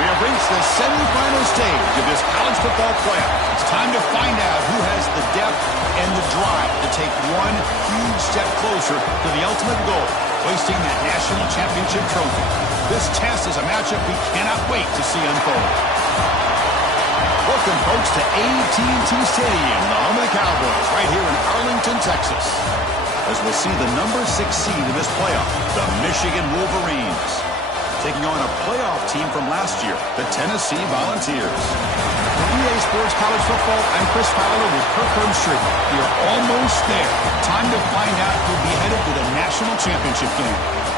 We have reached the semifinal stage of this college football playoff. It's time to find out who has the depth and the drive to take one huge step closer to the ultimate goal, hoisting that national championship trophy. This test is a matchup we cannot wait to see unfold. Welcome, folks, to AT&T Stadium, the home of the Cowboys, right here in Arlington, Texas, as we'll see the number 6 seed in this playoff, the Michigan Wolverines, taking on a playoff team from last year, the Tennessee Volunteers. For EA Sports College Football, I'm Chris Fowler with Kirk Herbstreit. We are almost there. Time to find out who'll be headed to the national championship game.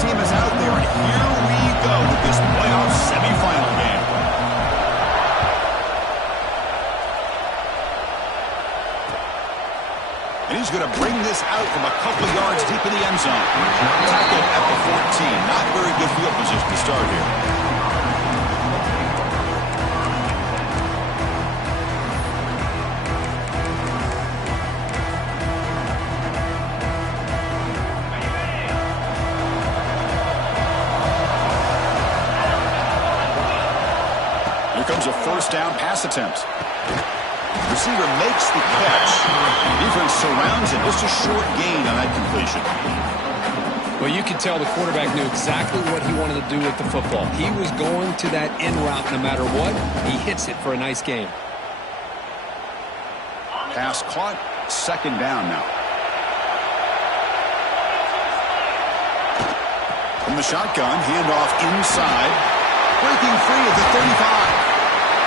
Team is out there, and here we go with this playoff semifinal game. And he's going to bring this out from a couple of yards deep in the end zone. Tackled at the 14. Not very good field position to start here. Here comes a first down pass attempt. Receiver makes the catch. Defense surrounds it. Just a short gain on that completion. Well, you could tell the quarterback knew exactly what he wanted to do with the football. He was going to that in route no matter what. He hits it for a nice gain. Pass caught. Second down now. From the shotgun, handoff inside. Breaking free at the 35.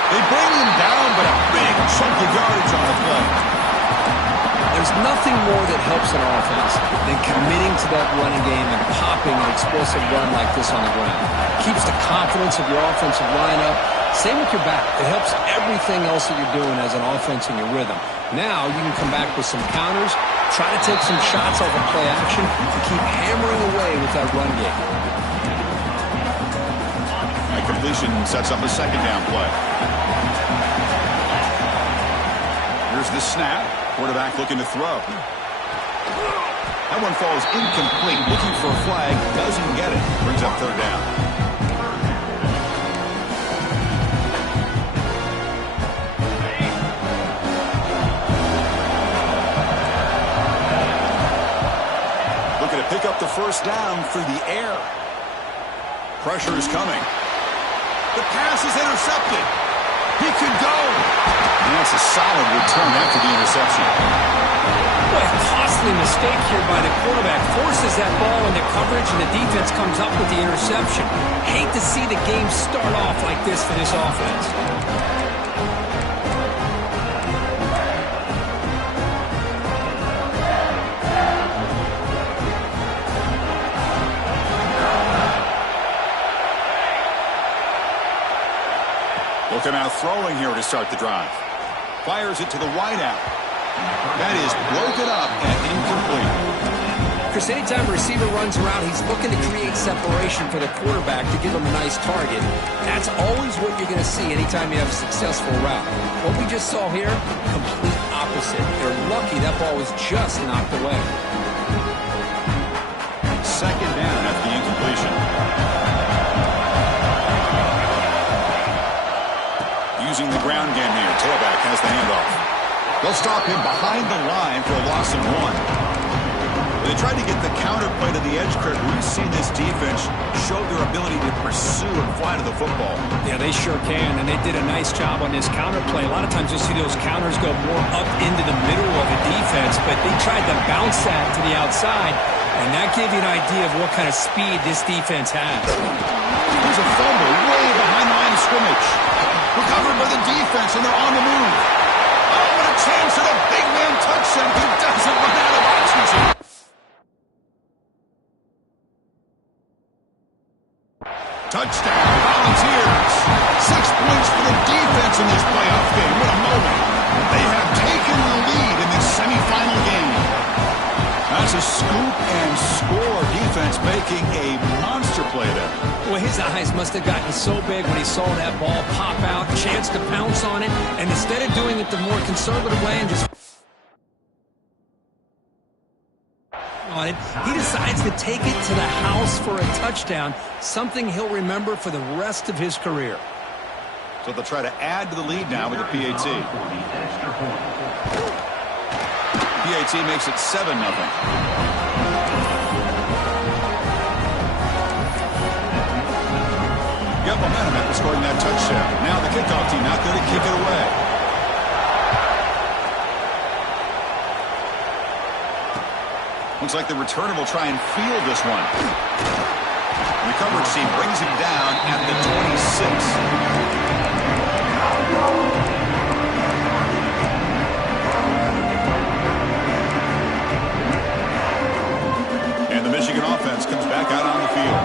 They bring him down, but a big chunk of yardage on the play. There's nothing more that helps an offense than committing to that running game and popping an explosive run like this on the ground. Keeps the confidence of your offensive line up. Same with your back. It helps everything else that you're doing as an offense in your rhythm. Now you can come back with some counters, try to take some shots off of play action, and keep hammering away with that run game. That completion sets up a second down play. Here's the snap. Quarterback looking to throw. That one falls incomplete. Looking for a flag. Doesn't get it. Brings up third down. Looking to pick up the first down through the air. Pressure is coming. The pass is intercepted. He could go. And that's a solid return after the interception. Boy, a costly mistake here by the quarterback. Forces that ball into coverage, and the defense comes up with the interception. Hate to see the game start off like this for this offense. Looking out throwing here to start the drive. Fires it to the wideout. That is broken up and incomplete. Chris, anytime a receiver runs around, he's looking to create separation for the quarterback to give him a nice target. That's always what you're going to see anytime you have a successful route. What we just saw here, complete opposite. They're football was just knocked away. Second down after the incompletion. Using the ground game here. Tailback has the handoff. They'll stop him behind the line for a loss of 1. They tried to get the counterplay to the edge, Kirk. We've seen this defense show their ability to pursue and fly to the football. Yeah, they sure can, and they did a nice job on this counterplay. A lot of times you'll see those counters go more up into the middle of a defense, but they tried to bounce that to the outside, and that gave you an idea of what kind of speed this defense has. Here's a fumble way behind the line of scrimmage. Recovered by the defense, and they're on the move. Oh, what a chance at a big man touchdown. He doesn't run out of options here. Touchdown, Volunteers. 6 points for the defense in this playoff game. What a moment. They have taken the lead in this semifinal game. That's a scoop and score defense making a monster play there. Well, his eyes must have gotten so big when he saw that ball pop out, chance to pounce on it, and instead of doing it the more conservative way and just on it, he decides to take it to the house for a touchdown, something he'll remember for the rest of his career. So they'll try to add to the lead now with the PAT. PAT makes it 7-0. Got momentum after scoring that touchdown. Now the kickoff team out there to kick it away. Looks like the returner will try and field this one. And the coverage team brings him down at the 26. And the Michigan offense comes back out on the field.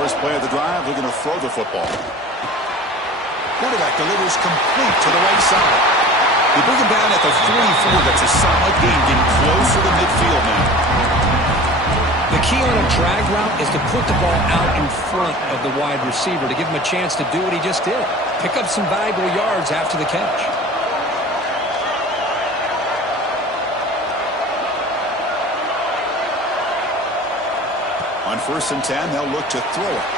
First play of the drive, looking to throw the football. Quarterback delivers complete to the right side. They bring him down at the 44. That's a solid gain, getting closer to midfield now. The key on a drag route is to put the ball out in front of the wide receiver to give him a chance to do what he just did. Pick up some valuable yards after the catch. On 1st and 10, they'll look to throw it.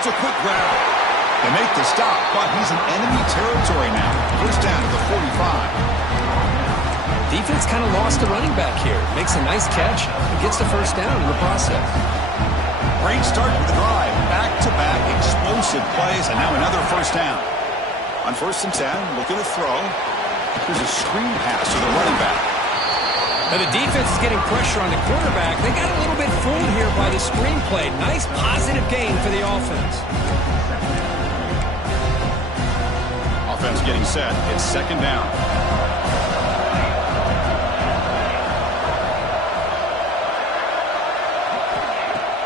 It's a quick grab. They make the stop, but he's in enemy territory now. First down to the 45. Defense kind of lost the running back here. Makes a nice catch and gets the first down in the process. Great start with the drive. Back-to-back explosive plays, and now another first down. On 1st and 10, looking to throw. Here's a screen pass to the running back. Now the defense is getting pressure on the quarterback. They got a little bit fooled here by the screen play. Nice positive gain for the offense. Offense getting set. It's second down.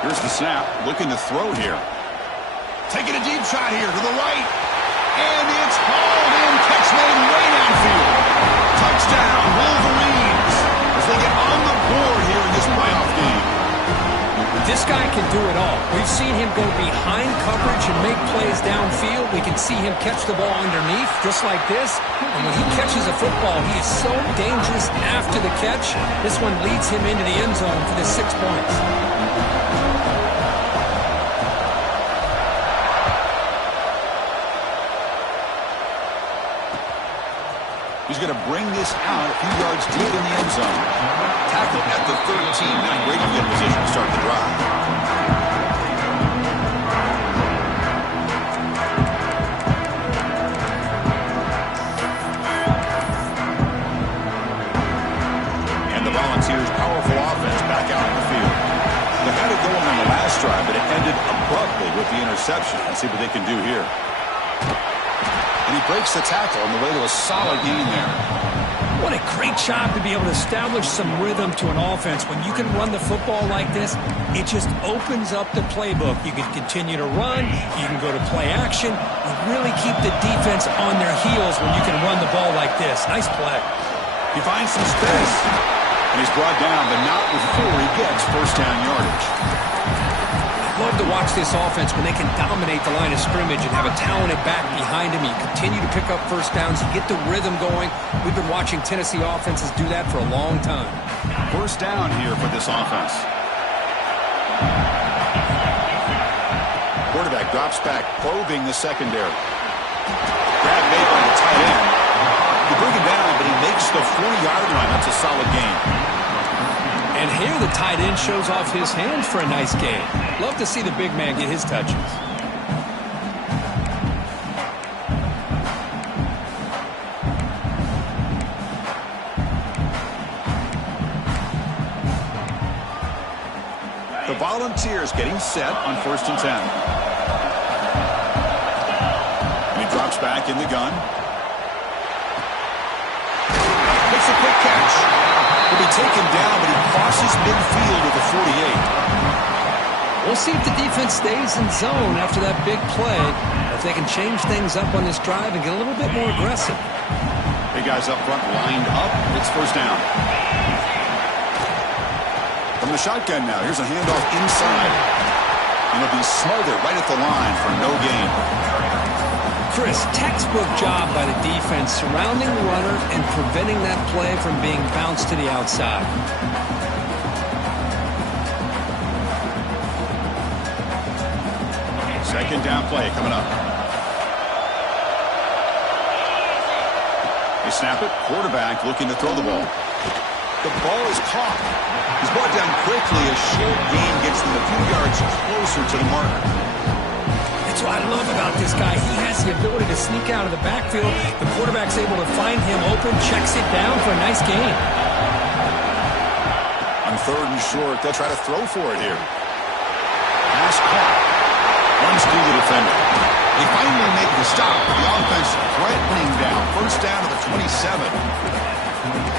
Here's the snap. Looking to throw here. Taking a deep shot here to the right. And it's hauled in. Catch made way downfield. Touchdown, Wolverines. As they get on the board here in this playoff game. This guy can do it all. We've seen him go behind coverage and make plays downfield. We can see him catch the ball underneath, just like this. And when he catches a football, he is so dangerous after the catch. This one leads him into the end zone for the 6 points. He's going to bring this out a few yards deep in the end zone. Tackle at the 13. Not great to get in position to start the drive. And the Volunteers' powerful offense back out on the field. They had it going on the last drive, but it ended abruptly with the interception. Let's see what they can do here. And he breaks the tackle on the way to a solid gain there. What a great job to be able to establish some rhythm to an offense. When you can run the football like this, it just opens up the playbook. You can continue to run. You can go to play action. You really keep the defense on their heels when you can run the ball like this. Nice play. He finds some space. And he's brought down, but not before he gets first down yardage. Love to watch this offense when they can dominate the line of scrimmage and have a talented back behind him. You continue to pick up first downs. You get the rhythm going. We've been watching Tennessee offenses do that for a long time. First down here for this offense. Quarterback drops back, probing the secondary. Grab made by the tight end. You bring him down, but he makes the 40-yard line. That's a solid gain. And here the tight end shows off his hands for a nice gain. Love to see the big man get his touches. The Volunteers getting set on 1st and 10. And he drops back in the gun. Makes a quick catch. Will be taken down, but he crosses midfield at the 48. We'll see if the defense stays in zone after that big play, or if they can change things up on this drive and get a little bit more aggressive. Big guys up front lined up. It's first down. From the shotgun now, here's a handoff inside. And it'll be smothered right at the line for no gain. Chris, textbook job by the defense surrounding the runner and preventing that play from being bounced to the outside. Second down play coming up. They snap it. Quarterback looking to throw the ball. The ball is caught. He's brought down quickly. A short gain gets them a few yards closer to the marker. That's what I love about this guy. He has the ability to sneak out of the backfield. The quarterback's able to find him open, checks it down for a nice gain. On 3rd and short, they'll try to throw for it here. Pass caught. Runs through the defender. They finally make the stop. The offense threatening down. First down to the 27.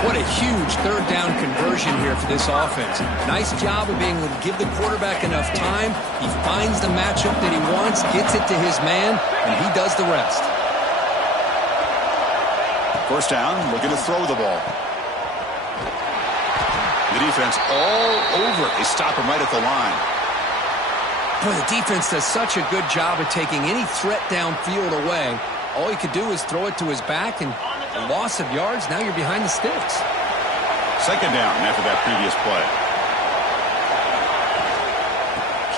What a huge 3rd down conversion here for this offense. Nice job of being able to give the quarterback enough time. He finds the matchup that he wants, gets it to his man, and he does the rest. First down, looking to throw the ball. The defense all over it. They stop him right at the line. Boy, the defense does such a good job of taking any threat downfield away. All he could do is throw it to his back, and a loss of yards, now you're behind the sticks. Second down after that previous play.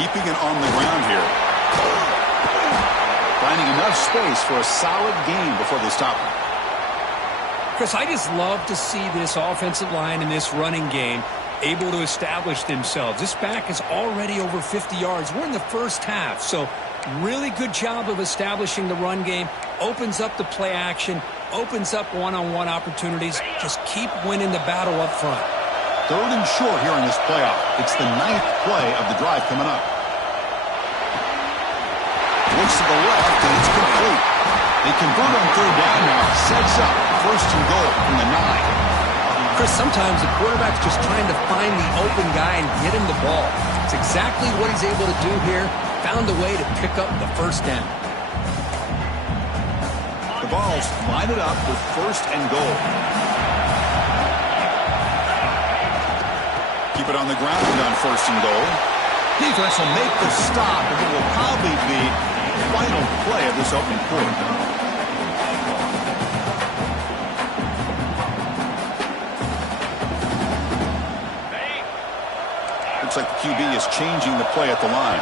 Keeping it on the ground here. Finding enough space for a solid gain before they stop him. Chris, I just love to see this offensive line in this running game able to establish themselves. This back is already over 50 yards. We're in the first half, so really good job of establishing the run game. Opens up the play action, opens up one-on-one opportunities. Just keep winning the battle up front. 3rd and short here in this playoff. It's the 9th play of the drive coming up. Looks to the left, and it's complete. They convert on 3rd down now. Sets up 1st and goal from the 9. Chris, sometimes the quarterback's just trying to find the open guy and get him the ball. It's exactly what he's able to do here. Found a way to pick up the first down. The Vols line it up with 1st and goal. Keep it on the ground on 1st and goal. Defense will make the stop, and it will probably be the final play of this opening quarter. Looks like the QB is changing the play at the line.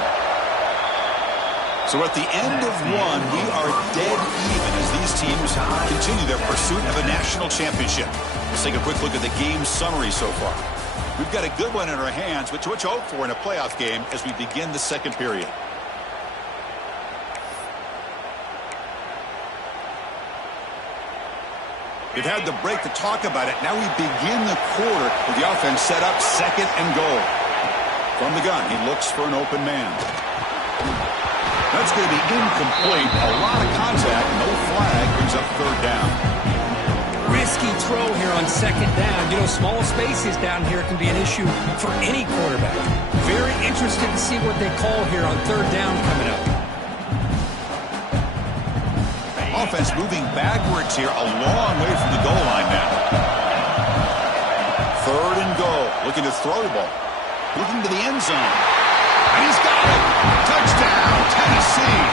So at the end of one, we are dead even as these teams continue their pursuit of a national championship. Let's take a quick look at the game summary so far. We've got a good one in our hands, but what you hope for in a playoff game as we begin the second period. We've had the break to talk about it. Now we begin the quarter with the offense set up 2nd and goal. From the gun, he looks for an open man. That's going to be incomplete. A lot of contact. No flag. Brings up 3rd down. Risky throw here on 2nd down. You know, small spaces down here can be an issue for any quarterback. Very interested to see what they call here on 3rd down coming up. Offense moving backwards here. A long way from the goal line now. 3rd and goal. Looking to throw the ball. Looking to the end zone. And he's got it. Touchdown, Tennessee.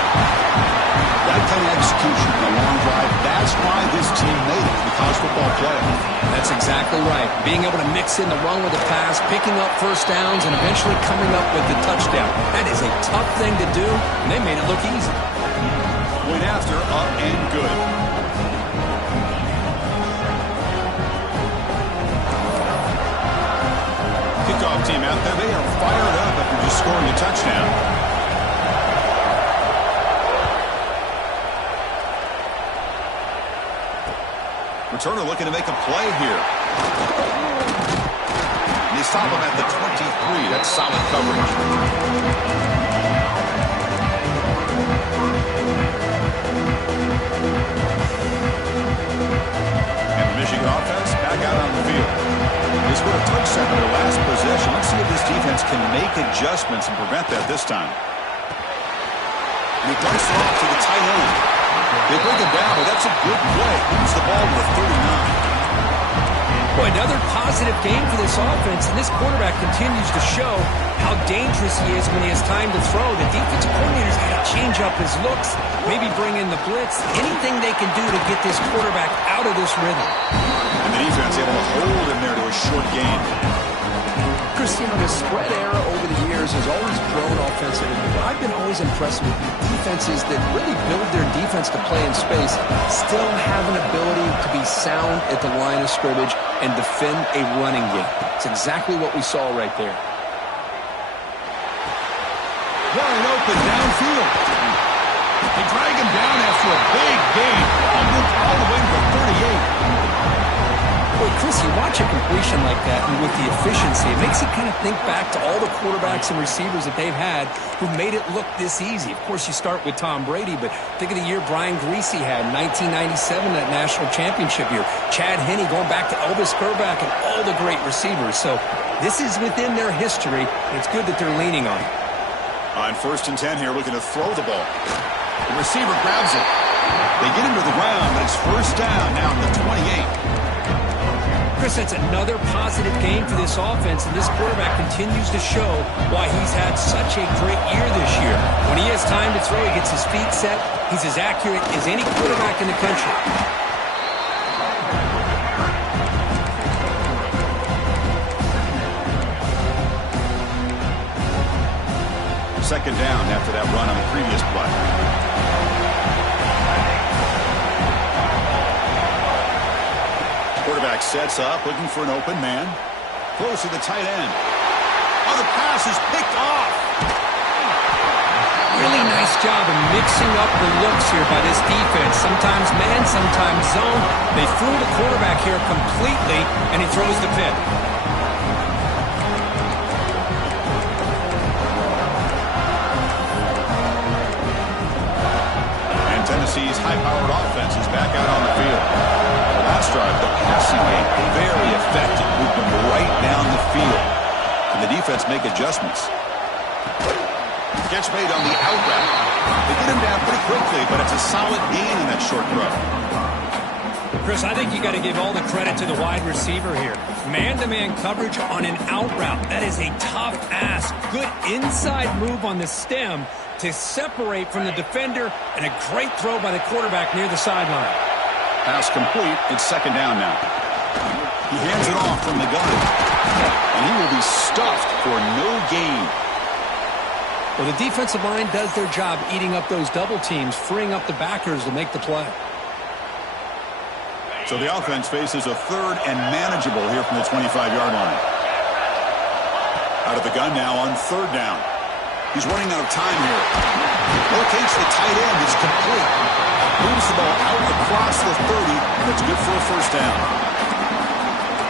That kind of execution in a long drive, that's why this team made it to the college football playoff. That's exactly right. Being able to mix in the run with the pass, picking up first downs, and eventually coming up with the touchdown. That is a tough thing to do, and they made it look easy. Point after, up and good. Kickoff team out there, they are fired up after just scoring a touchdown. Returner looking to make a play here. And they stop him at the 23. That's solid coverage. And the Michigan offense back out on the field. They scored a touchdown in their last possession. Let's see if this defense can make adjustments and prevent that this time. And he dumps it off to the tight end. They bring him down, but that's a good play. Moves the ball to the 39. Boy, another positive game for this offense, and this quarterback continues to show how dangerous he is when he has time to throw. The defensive coordinator's got to change up his looks, maybe bring in the blitz, anything they can do to get this quarterback out of this rhythm. And the defense able to hold him there to a short gain. Chris, you know, the spread era over the years has always grown offensively, but I've been always impressed with defenses that really build their defense to play in space, still have an ability to be sound at the line of scrimmage and defend a running game. It's exactly what we saw right there. Wide open downfield. They drag him down after a big gain. All the way to the 38. Boy, Chris, you watch a completion like that, and with the efficiency, it makes you kind of think back to all the quarterbacks and receivers that they've had who made it look this easy. Of course, you start with Tom Brady, but think of the year Brian Greasy had in 1997, that national championship year. Chad Henne going back to Elvis Kerback and all the great receivers. So this is within their history, and it's good that they're leaning on it. On 1st and 10 here, looking to throw the ball. The receiver grabs it. They get him to the ground, but it's first down now at the 28. Chris, that's another positive game for this offense, and this quarterback continues to show why he's had such a great year this year. When he has time to throw, he gets his feet set. He's as accurate as any quarterback in the country. Second down after that run on the previous play. Quarterback sets up, looking for an open man. Close to the tight end. Oh, the pass is picked off. Really nice job of mixing up the looks here by this defense. Sometimes man, sometimes zone. They fool the quarterback here completely, and he throws the pick. And Tennessee's high-powered offense is back out on the field. Last drive, the passing game very effective. Moved them right down the field. And the defense make adjustments. Catch made on the out route. They get him down pretty quickly, but it's a solid gain in that short throw. Chris, I think you got to give all the credit to the wide receiver here. Man-to-man coverage on an out route. That is a tough ask. Good inside move on the stem to separate from the defender, and a great throw by the quarterback near the sideline. Pass complete. It's second down now. He hands it off from the gun. And he will be stuffed for no gain. Well, the defensive line does their job eating up those double teams, freeing up the backers to make the play. So the offense faces a third and manageable here from the 25-yard line. Out of the gun now on third down. He's running out of time here. Locates the tight end. It's complete. Moves the ball out across the 30, and it's good for a first down.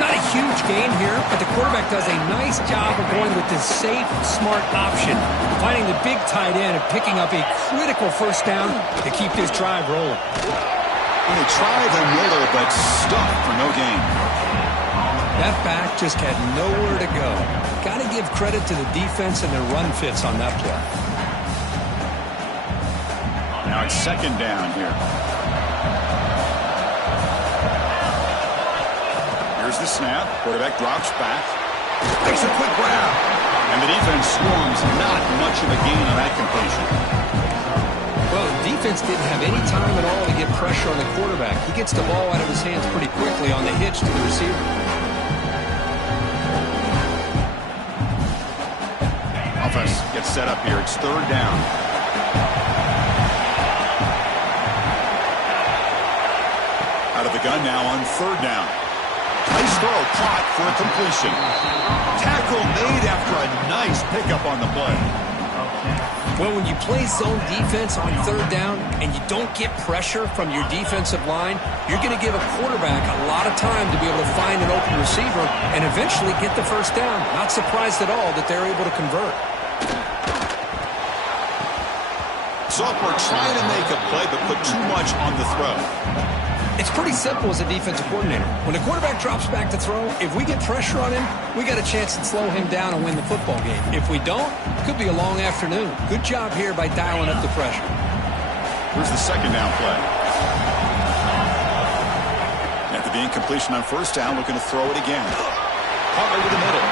Not a huge gain here, but the quarterback does a nice job of going with the safe, smart option, finding the big tight end and picking up a critical first down to keep this drive rolling. And they try the middle, but stuffed for no gain. That back just had nowhere to go. Got to give credit to the defense and their run fits on that play. Now it's second down here. Here's the snap. Quarterback drops back. Makes a quick grab. And the defense swarms. Not much of a gain on that completion. Well, the defense didn't have any time at all to get pressure on the quarterback. He gets the ball out of his hands pretty quickly on the hitch to the receiver. Offense gets set up here. It's third down. Out of the gun now on third down. Nice throw, caught for a completion. Tackle made after a nice pickup on the play. Well, when you play zone defense on third down and you don't get pressure from your defensive line, you're going to give a quarterback a lot of time to be able to find an open receiver and eventually get the first down. Not surprised at all that they're able to convert. Sophomore trying to make a play but put too much on the throw. It's pretty simple as a defensive coordinator. When the quarterback drops back to throw, if we get pressure on him, we got a chance to slow him down and win the football game. If we don't, it could be a long afternoon. Good job here by dialing up the pressure. Here's the second down play. After the incompletion on first down, looking to throw it again. Caught over the middle.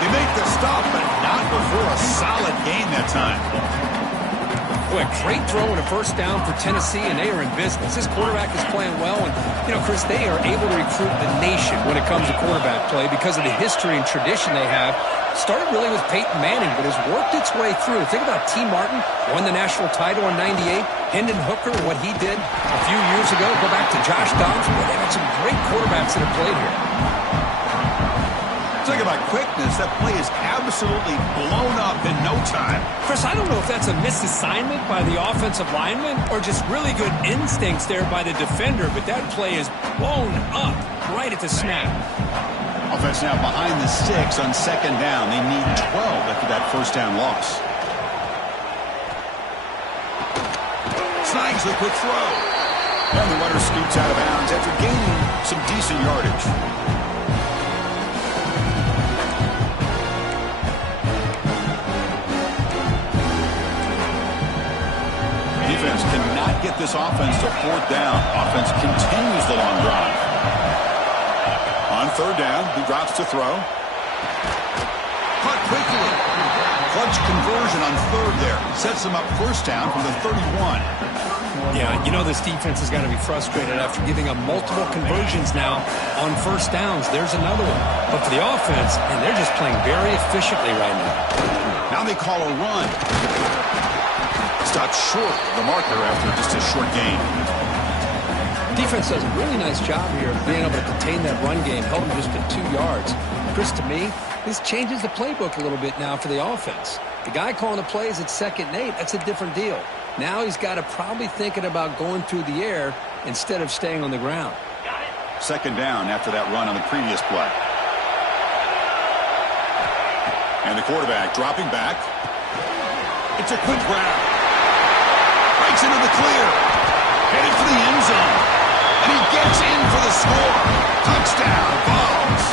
They make the stop, but not before a solid gain that time. Boy, a great throw and a first down for Tennessee, and they are in business. This quarterback is playing well, and, you know, Chris, they are able to recruit the nation when it comes to quarterback play because of the history and tradition they have. Started really with Peyton Manning, but has worked its way through. Think about T. Martin, won the national title in '98. Hendon Hooker, what he did a few years ago. Go back to Josh Dobbs. Boy, they've got some great quarterbacks that have played here. Talk about quickness. That play is absolutely blown up in no time. Chris, I don't know if that's a misassignment by the offensive lineman or just really good instincts there by the defender, but that play is blown up right at the snap. Offense now behind the 6 on second down. They need 12 after that first down loss. Snags the quick throw. And the runner scoots out of bounds after gaining some decent yardage. Defense cannot get this offense to fourth down. Offense continues the long drive. On third down, he drops to throw. Caught quickly. Clutch conversion on third there. Sets him up first down from the 31. Yeah, you know this defense has got to be frustrated after giving up multiple conversions now on first downs. There's another one. But for the offense, and they're just playing very efficiently right now. Now they call a run. Stopped short of the marker after just a short gain. Defense does a really nice job here of being able to contain that run game, held them just to 2 yards. Chris, to me, this changes the playbook a little bit now for the offense. The guy calling the plays at 2nd and 8, that's a different deal. Now he's got to probably thinking about going through the air instead of staying on the ground. Second down after that run on the previous play. And the quarterback dropping back. It's a quick grab. Breaks into the clear. Headed for the end zone. And he gets in for the score. Touchdown, Vols.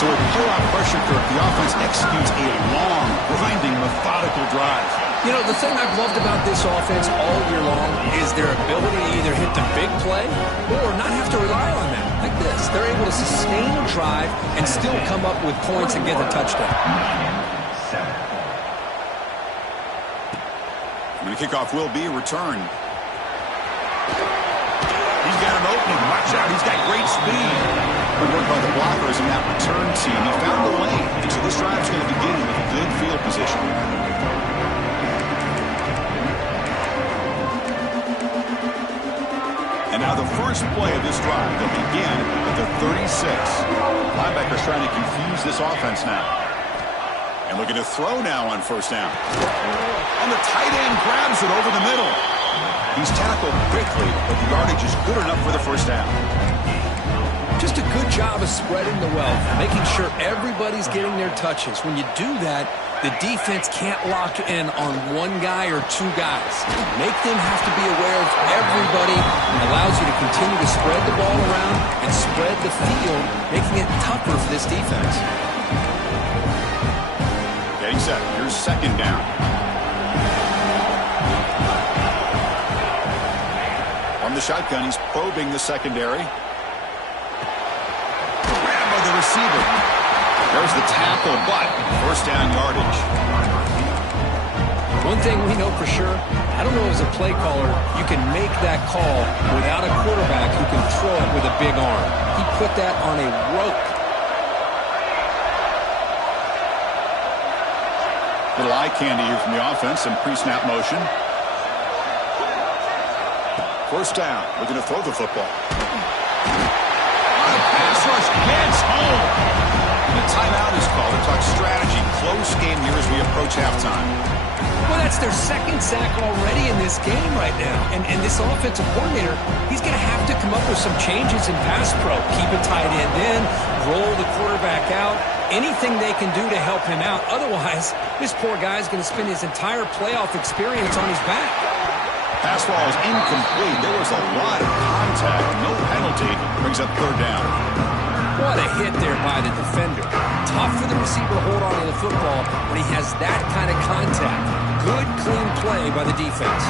So with pull-out pressure curve, the offense executes a long, grinding, methodical drive. You know, the thing I've loved about this offense all year long is their ability to either hit the big play or not have to rely on that. Like this. They're able to sustain a drive and still come up with points and get a touchdown. And the kickoff will be returned. He's got an opening. Watch out. He's got great speed. Good work by the blockers in that return team. He found the lane. So this drive is going to begin with good field position. And now the first play of this drive will begin at the 36. Linebackers trying to confuse this offense now. And looking to throw now on first down. And the tight end grabs it over the middle. He's tackled quickly, but the yardage is good enough for the first down. Just a good job of spreading the wealth, making sure everybody's getting their touches. When you do that, the defense can't lock in on one guy or two guys. Make them have to be aware of everybody, and allows you to continue to spread the ball around and spread the field, making it tougher for this defense. Getting set. Here's second down. From the shotgun, he's probing the secondary. Grab by the receiver. There's the tackle, but first down yardage. One thing we know for sure, I don't know as a play caller, you can make that call without a quarterback who can throw it with a big arm. He put that on a rope. Little eye candy here from the offense, some pre-snap motion. First down, looking to throw the football. On a pass rush, gets home. And a timeout is called to talk strategy. Close game here as we approach halftime. Well, that's their second sack already in this game right now. And this offensive coordinator, he's going to have to come up with some changes in pass pro. Keep a tight end in, roll the quarterback out, anything they can do to help him out. Otherwise, this poor guy's going to spend his entire playoff experience on his back. Pass ball is incomplete. There was a lot of contact. No penalty. Brings up third down. What a hit there by the defender. Tough for the receiver to hold on to the football when he has that kind of contact. Good, clean play by the defense.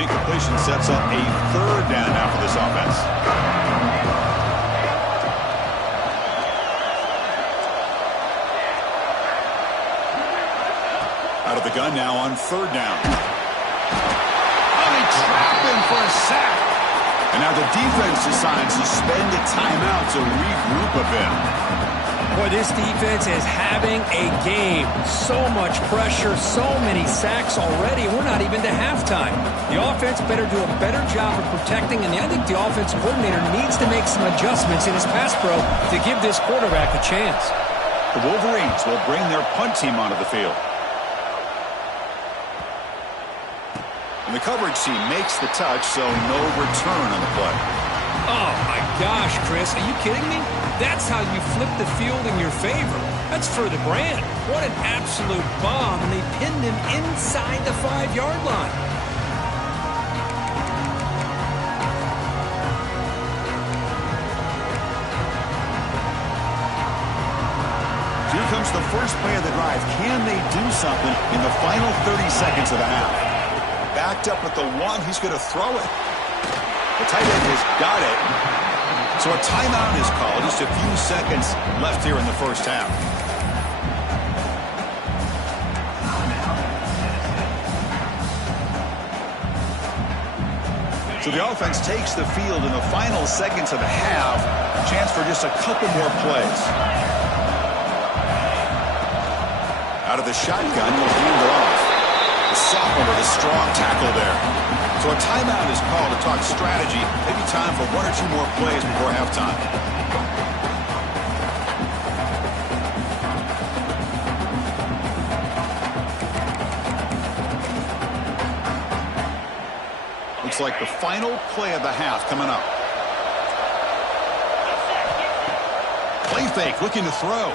Incompletion sets up a third down now for this offense. Out of the gun now on third down. Oh, they trap him for a sack. And now the defense decides to spend a timeout to regroup a bit. Boy, this defense is having a game. So much pressure, so many sacks already. We're not even to halftime. The offense better do a better job of protecting, and I think the offensive coordinator needs to make some adjustments in his pass pro to give this quarterback a chance. The Wolverines will bring their punt team onto the field. And the coverage team makes the touch, so no return on the play. Oh, my gosh, Chris. Are you kidding me? That's how you flip the field in your favor. That's for the brand. What an absolute bomb, and they pinned him inside the 5-yard line. Here comes the first play of the drive. Can they do something in the final 30 seconds of the half? Backed up at the one, he's going to throw it. The tight end has got it. So a timeout is called. Just a few seconds left here in the first half. So the offense takes the field in the final seconds of the half. Chance for just a couple more plays. Out of the shotgun, he'll hand it off. The sophomore with a strong tackle there. So a timeout is called to talk strategy. Maybe time for one or two more plays before halftime. Looks like the final play of the half coming up. Play fake, looking to throw.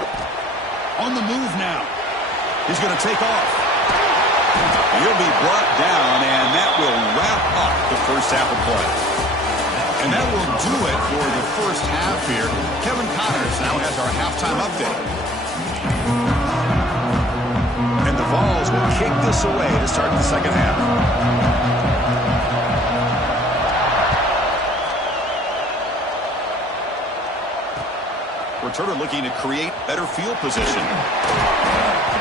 On the move now. He's going to take off. He'll be brought down, and that will wrap up the first half of play. And that will do it for the first half here. Kevin Connors now has our halftime update. And the Vols will kick this away to start the second half. Returner looking to create better field position.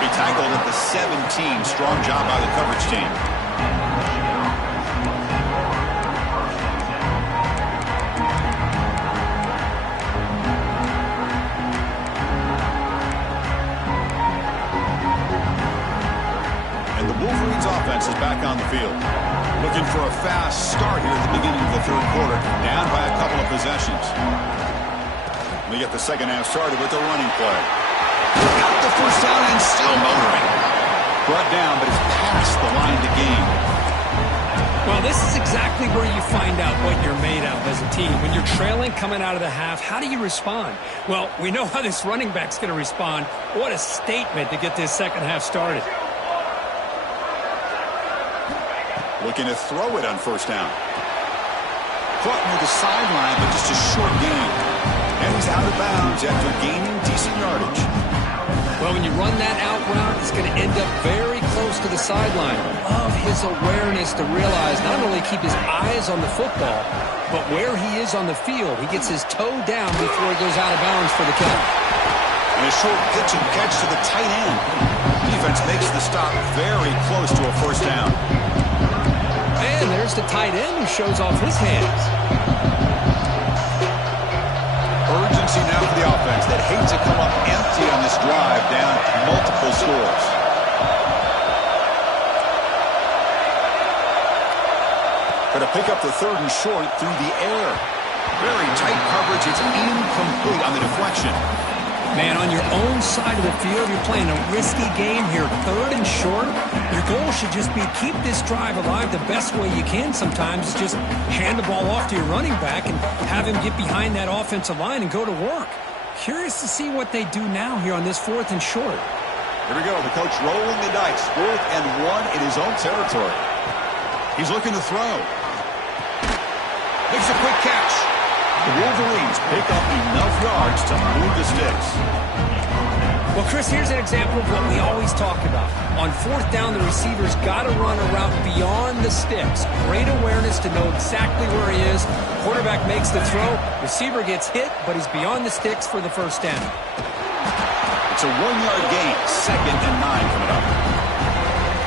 Be tackled at the 17. Strong job by the coverage team. And the Wolverines offense is back on the field. Looking for a fast start here at the beginning of the third quarter. Down by a couple of possessions. We get the second half started with the running play. Got the first down and still motoring. Brought down, but it's past the line to gain. Well, this is exactly where you find out what you're made of as a team. When you're trailing coming out of the half, how do you respond? Well, we know how this running back's going to respond. What a statement to get this second half started. Looking to throw it on first down. Caught near the sideline, but just a short gain. And he's out of bounds after gaining decent yardage. Well, when you run that out route, it's going to end up very close goes to the sideline. Love his awareness to realize not only keep his eyes on the football, but where he is on the field. He gets his toe down before he goes out of bounds for the count. And a short pitch and catch to the tight end. Defense makes the stop very close to a first down. And there's the tight end who shows off his hands. Urgency now for the offense that hates to come up empty on this drive, down multiple scores. Going to pick up the 3rd and short through the air. Very tight coverage. It's incomplete on the deflection. Man, on your own side of the field, you're playing a risky game here. 3rd and short. Your goal should just be keep this drive alive the best way you can sometimes. Is just hand the ball off to your running back and have him get behind that offensive line and go to work. Curious to see what they do now here on this 4th and short. Here we go. The coach rolling the dice. 4th and 1 in his own territory. He's looking to throw. Makes a quick catch. The Wolverines pick up enough yards to move the sticks. Well, Chris, here's an example of what we always talk about. On 4th down, the receiver's got to run a route beyond the sticks. Great awareness to know exactly where he is. Quarterback makes the throw. Receiver gets hit, but he's beyond the sticks for the first down. It's a 1-yard gain. 2nd and 9 coming up.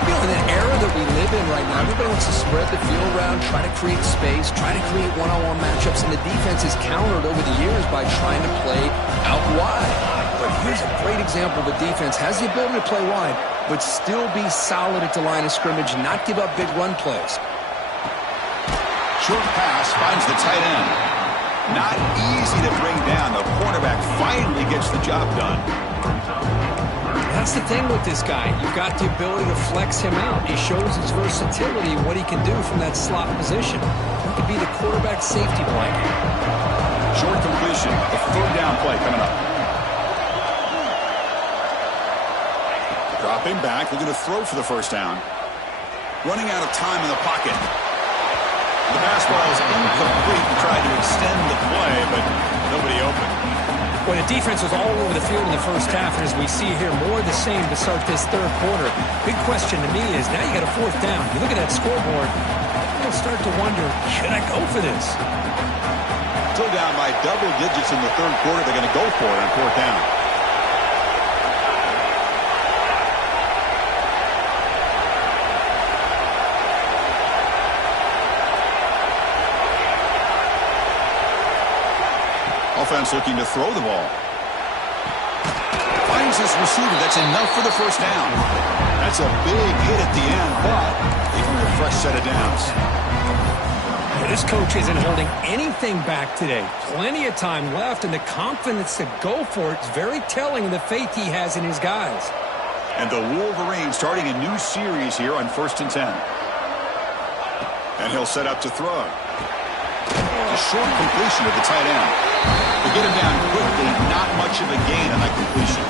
You know, in the era that we live in right now, everybody wants to spread the field around, try to create space, try to create one-on-one matchups, and the defense is countered over the years by trying to play out wide. But here's a great example of a defense has the ability to play wide, but still be solid at the line of scrimmage and not give up big run plays. Short pass finds the tight end. Not easy to bring down. The cornerback finally gets the job done. That's the thing with this guy. You've got the ability to flex him out. He shows his versatility, what he can do from that slot position. He could be the quarterback safety blanket. Short completion. The 3rd down play coming up. Dropping back, looking to throw for the first down. Running out of time in the pocket. The pass ball is incomplete and tried to extend the play, but nobody open. Well, the defense was all over the field in the first half, and as we see here, more of the same to start this 3rd quarter. Big question to me is, now you got a 4th down. You look at that scoreboard, you'll start to wonder, should I go for this? Still down by double digits in the 3rd quarter. They're going to go for it on 4th down. Offense looking to throw the ball. Finds his receiver. That's enough for the first down. That's a big hit at the end, but they can get a fresh set of downs. Yeah, this coach isn't holding anything back today. Plenty of time left, and the confidence to go for it is very telling of the faith he has in his guys. And the Wolverines starting a new series here on 1st and 10. And he'll set up to throw. A short completion of the tight end. To get him down quickly, not much of a gain on that completion.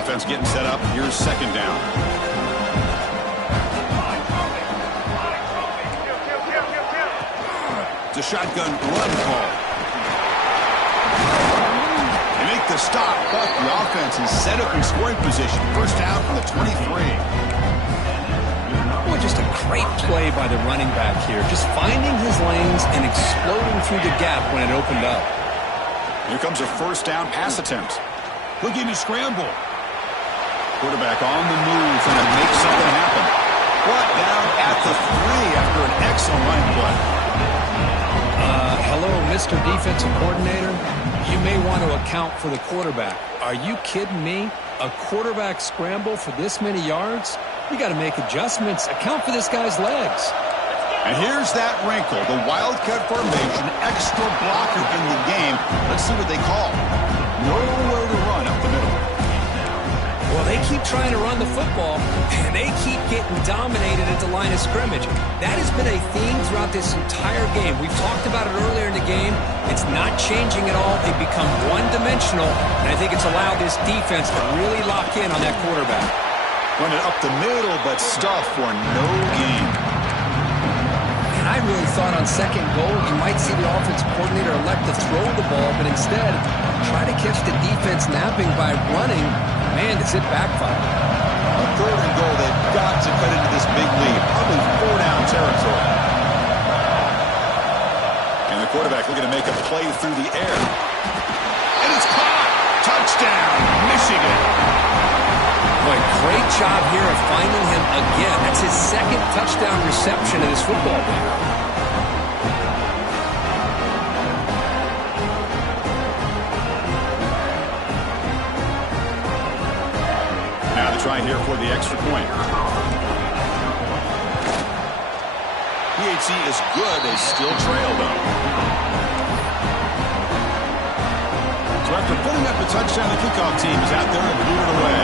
Offense getting set up. Here's 2nd down. It's a shotgun run call. They make the stop, but the offense is set up in scoring position. First down from the 23. Just a great play by the running back here. Just finding his lanes and exploding through the gap when it opened up. Here comes a first down pass attempt. Looking to scramble. Quarterback on the move, trying to make something happen. Brought down at the 3 after an excellent line play. Hello, Mr. Defensive Coordinator. You may want to account for the quarterback. Are you kidding me? A quarterback scramble for this many yards? You got to make adjustments. Account for this guy's legs. And here's that wrinkle. The Wildcat formation, extra blocker in the game. Let's see what they call. Nowhere to run up the middle. Well, they keep trying to run the football, and they keep getting dominated at the line of scrimmage. That has been a theme throughout this entire game. We've talked about it earlier in the game. It's not changing at all. They've become one-dimensional, and I think it's allowed this defense to really lock in on that quarterback. Run it up the middle, but stuff for no gain. And I really thought on 2nd goal, you might see the offensive coordinator elect to throw the ball, but instead try to catch the defense napping by running. Man, does it backfire. A 3rd and goal. They've got to cut into this big lead. Probably 4-down territory. And the quarterback looking to make a play through the air. And it's caught. Touchdown, Michigan. Boy, great job here of finding him again. That's his 2nd touchdown reception of this football game. Now the try here for the extra point. PHC is good. They still trail, though. So after putting up a touchdown, the kickoff team is out there and blew it away.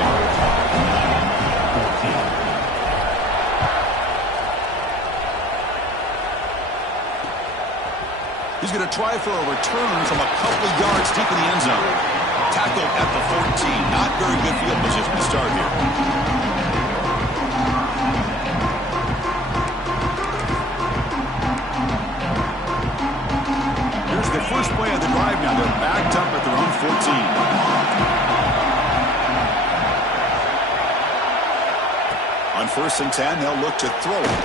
He's going to try for a return from a couple of yards deep in the end zone. Tackled at the 14. Not very good field position to start here. Here's the first play of the drive now. They're backed up at their own 14. On 1st and 10, they'll look to throw it.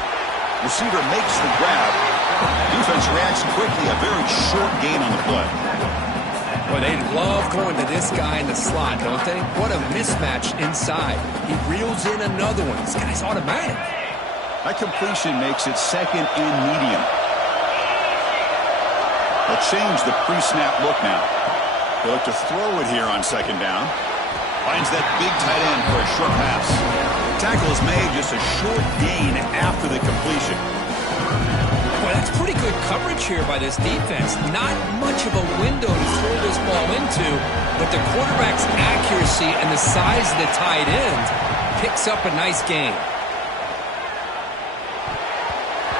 Receiver makes the grab. Defense reacts quickly. A very short gain on the play. Boy, they love going to this guy in the slot, don't they? What a mismatch inside. He reels in another one. This guy's automatic. That completion makes it 2nd and medium. They'll change the pre-snap look now. They look to throw it here on 2nd down. Finds that big tight end for a short pass. Tackle is made, just a short gain after the completion. Boy, that's pretty good coverage here by this defense. Not much of a window to throw this ball into, but the quarterback's accuracy and the size of the tight end picks up a nice gain.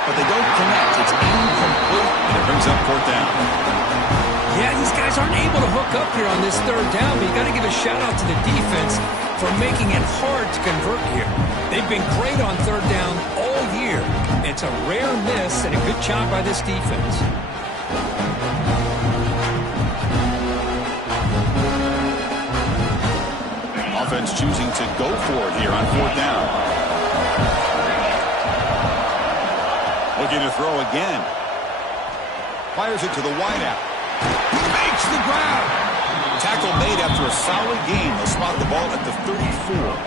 But they don't connect. It's incomplete, and it brings up 4th down. Yeah, these guys aren't able to hook up here on this 3rd down, but you got to give a shout-out to the defense for making it hard to convert here. They've been great on 3rd down all year. It's a rare miss and a good job by this defense. Offense choosing to go for it here on 4th down. Looking to throw again. Fires it to the wideout. Makes the grab. Tackle made after a solid gain. They'll spot the ball at the 34.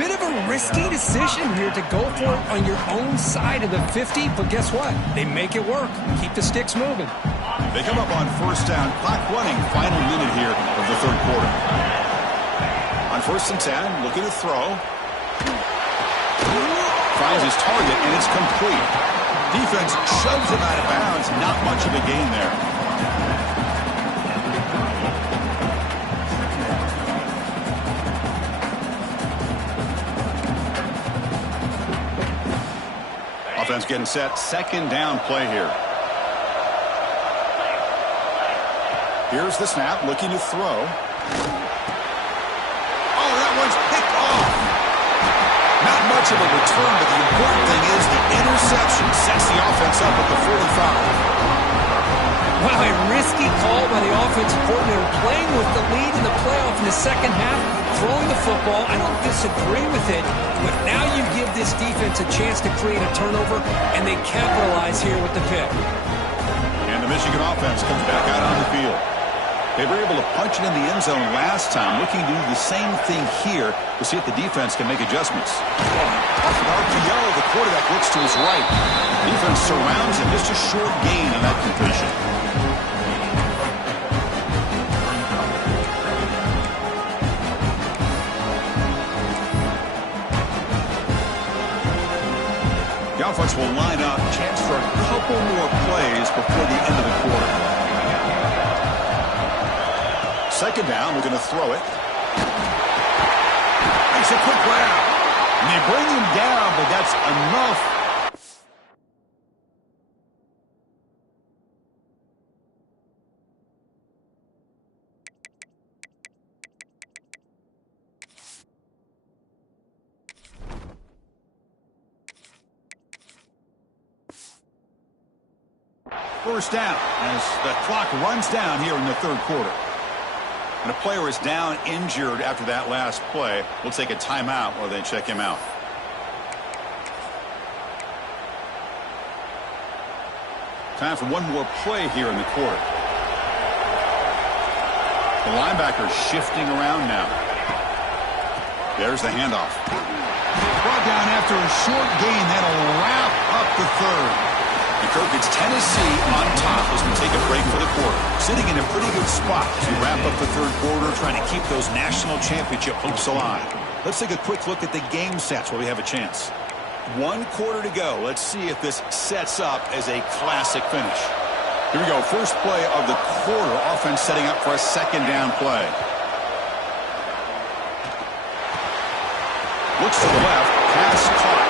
Bit of a risky decision here to go for it on your own side of the 50, but guess what? They make it work. Keep the sticks moving. They come up on 1st down. Clock running. Final minute here of the 3rd quarter. On 1st and 10, looking to throw. Finds his target, and it's complete. Defense shoves him out of bounds. Not much of a gain there. Offense getting set. 2nd down play here. Here's the snap. Looking to throw. Oh, that one's picked off. Not much of a return, but the important thing is the interception sets the offense up at the 45. Wow, a risky call by the offensive coordinator, playing with the lead in the playoff in the 2nd half, throwing the football. I don't disagree with it, but now you give this defense a chance to create a turnover, and they capitalize here with the pick. And the Michigan offense comes back out on the field. They were able to punch it in the end zone last time, looking to do the same thing here to see if the defense can make adjustments. Off an RPO, the quarterback looks to his right. Defense surrounds him, just a short gain on that completion. The offense will line up, chance for a couple more plays before the end of the quarter. 2nd down, we're going to throw it. Makes a quick grab. And they bring him down, but that's enough. first down as the clock runs down here in the third quarter. And a player is down injured after that last play. We'll take a timeout while they check him out. Time for one more play here in the quarter. The linebacker shifting around now. There's the handoff. Brought down after a short gain. That'll wrap up the third. And Kirk, it's Tennessee on top as we take a break for the quarter. Sitting in a pretty good spot as we wrap up the third quarter, trying to keep those national championship hopes alive. Let's take a quick look at the game sets while we have a chance. 1 quarter to go. Let's see if this sets up as a classic finish. Here we go. First play of the quarter. Offense setting up for a second down play. Looks to the left. Pass caught.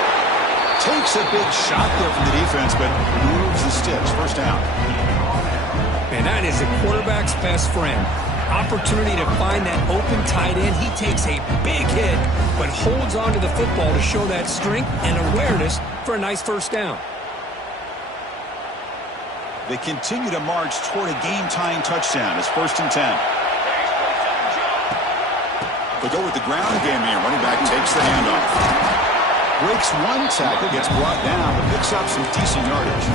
Takes a big shot there from the defense, but moves the sticks. First down. Man, that is a quarterback's best friend. Opportunity to find that open tight end. He takes a big hit, but holds on to the football to show that strength and awareness for a nice first down. They continue to march toward a game-tying touchdown. It's 1st and 10. They go with the ground game here. Running back takes the handoff. Breaks one tackle, gets brought down, but picks up some decent yardage.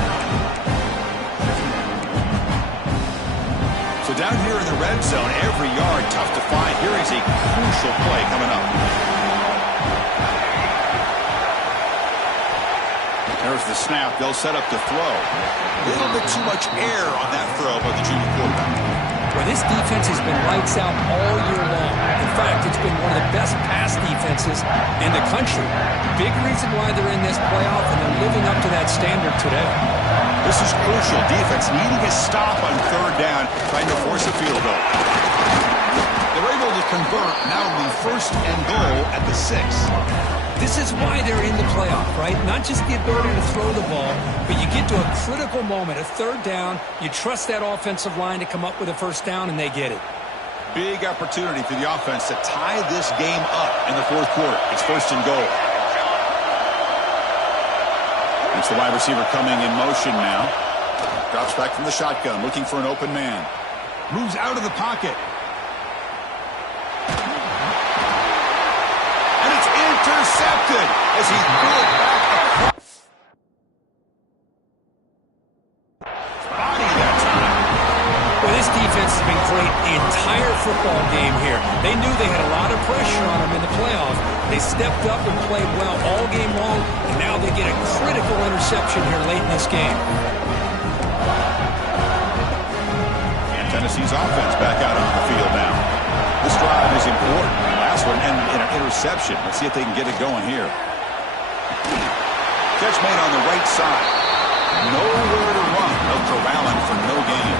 So down here in the red zone, every yard tough to find. Here is a crucial play coming up. There's the snap. They'll set up the throw. A little bit too much air on that throw by the junior quarterback. Well, this defense has been lights out all year long. In fact, it's been one of the best pass defenses in the country. Big reason why they're in this playoff, and they're living up to that standard today. This is crucial. Defense needing a stop on third down, trying to force a field goal. They're able to convert. Now the 1st and goal at the 6. This is why they're in the playoff, right? Not just the ability to throw the ball, but you get to a critical moment, a third down. You trust that offensive line to come up with a first down, and they get it. Big opportunity for the offense to tie this game up in the 4th quarter. It's 1st and goal. It's the wide receiver coming in motion now. Drops back from the shotgun, looking for an open man. Moves out of the pocket. And it's intercepted as he threw it back across. Body that time. Well, this defense has been great the entire football game here. They knew they had a lot of pressure on them in the playoffs. They stepped up and played well all game long, and now they get a critical interception here late in this game. And Tennessee's offense back out on the field now. This drive is important. The last one ended in an interception. Let's see if they can get it going here. Catch made on the right side. Nowhere to run. No corralling for no gain.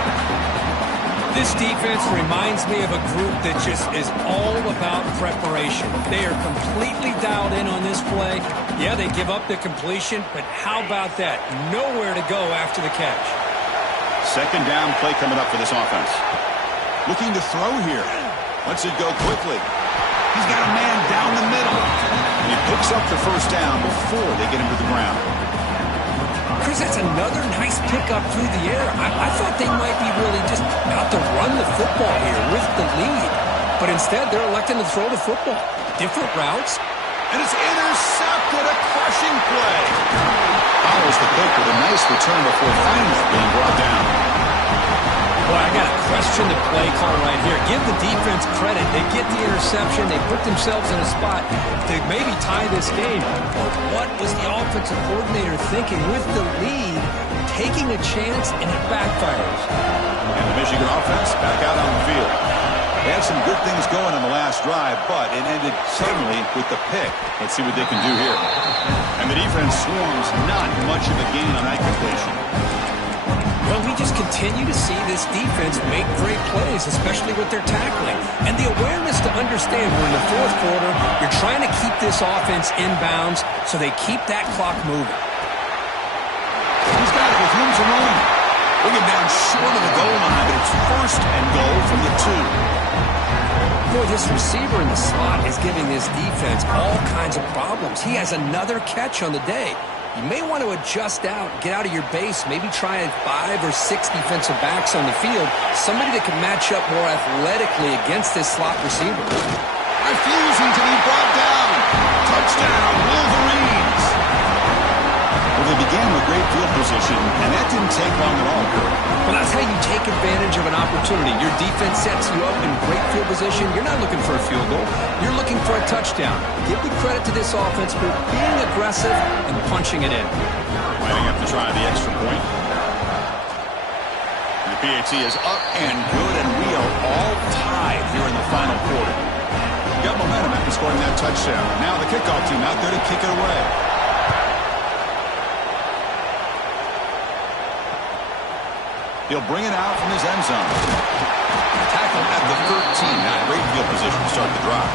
This defense reminds me of a group that just is all about preparation. They are completely dialed in on this play. Yeah, they give up the completion, but how about that? Nowhere to go after the catch. Second down play coming up for this offense. Looking to throw here. Lets it go quickly. He's got a man down the middle. He picks up the first down before they get him to the ground. Chris, that's another nice pickup through the air. I thought they might be really just out to run the football here with the lead. But instead, they're electing to throw the football. Different routes. And it's intercepted, a crushing play. Follows the pick with a nice return before finally being brought down. Boy, I got to question the play call right here. Give the defense credit. They get the interception. They put themselves in a spot to maybe tie this game. But what was the offensive coordinator thinking with the lead, taking a chance, and it backfires? And the Michigan offense back out on the field. They had some good things going on the last drive, but it ended suddenly with the pick. Let's see what they can do here. And the defense swarms not much of a gain on that completion. Well, we just continue to see this defense make great plays, especially with their tackling. And the awareness to understand we're in the 4th quarter, you're trying to keep this offense in bounds so they keep that clock moving. He's got it with room to run. Bring him down short of the goal line, but it's 1st and goal from the 2. Boy, this receiver in the slot is giving this defense all kinds of problems. He has another catch on the day. you may want to adjust out, get out of your base, maybe try 5 or 6 defensive backs on the field, somebody that can match up more athletically against this slot receiver. Refusing to be brought down. Touchdown, Wolverines. Well, they began with great field position, and that didn't take long at all, Kurt. Well, that's how you take advantage of an opportunity. Your defense sets you up in great field position. You're not looking for a field goal. You're looking for a touchdown. Give the credit to this offense for being aggressive and punching it in. Lining up to try the extra point. The PAT is up and good, and we are all tied here in the final quarter. Got momentum after scoring that touchdown. Now the kickoff team out there to kick it away. He'll bring it out from his end zone. Tackle at the 13. Not great field position to start the drive.